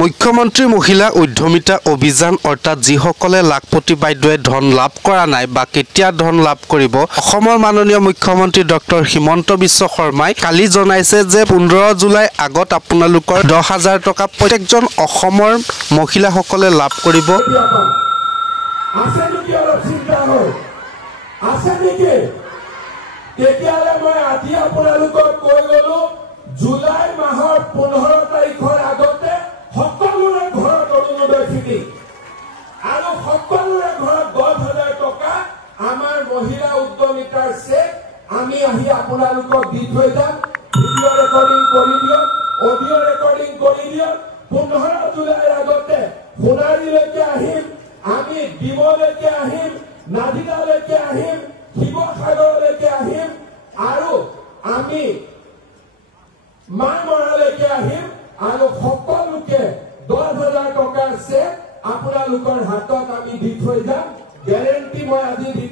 মুখ্যমন্ত্ৰী মহিলা উদ্যমিতা অভিযান অৰ্থাৎ যিসকলে লাখপতি বাইদেৱে ধন লাভ কৰা নাই বা কেতিয়া ধন লাভ কৰিব অসমৰ মাননীয় মুখ্যমন্ত্ৰী ডক্টৰ হিমন্ত বিশ্ব শৰ্মাই কালি জনাইছে যে 15 জুলাই আগত আপোনালোকৰ 10,000 টকা প্ৰত্যেকজন অসমৰ মহিলাসকলে লাভ কৰিব। জুলাই মাহৰ 15 তাৰিখৰ আগতে সকলোৰে ঘৰত অৰুণোদয় ফিটি আৰু সকলোৰে ঘৰত 10,000 টকা আমাৰ মহিলা উদ্যমিতাৰ চেক আমি আহি আপোনালোকক দি থৈ যাম। ভিডিঅ ৰেকৰ্ডিং কৰি দিয়ক, অডিঅ ৰেকৰ্ডিং কৰি দিয়ক। 15 জুলাইৰ আগতে সোণাৰীলৈকে আহিম, আমি ডিমলৈকে আহিম, নাজিৰালৈকে আহিম, শিৱসাগৰলৈকে আহিম আৰু আমি মানমৰালৈকে আহিম আৰু সকলোকে 10,000 টকাৰ চেক আপোনালোকৰ হাতত আমি দি থৈ যাম। গ্যাৰেণ্টি মই আজি দি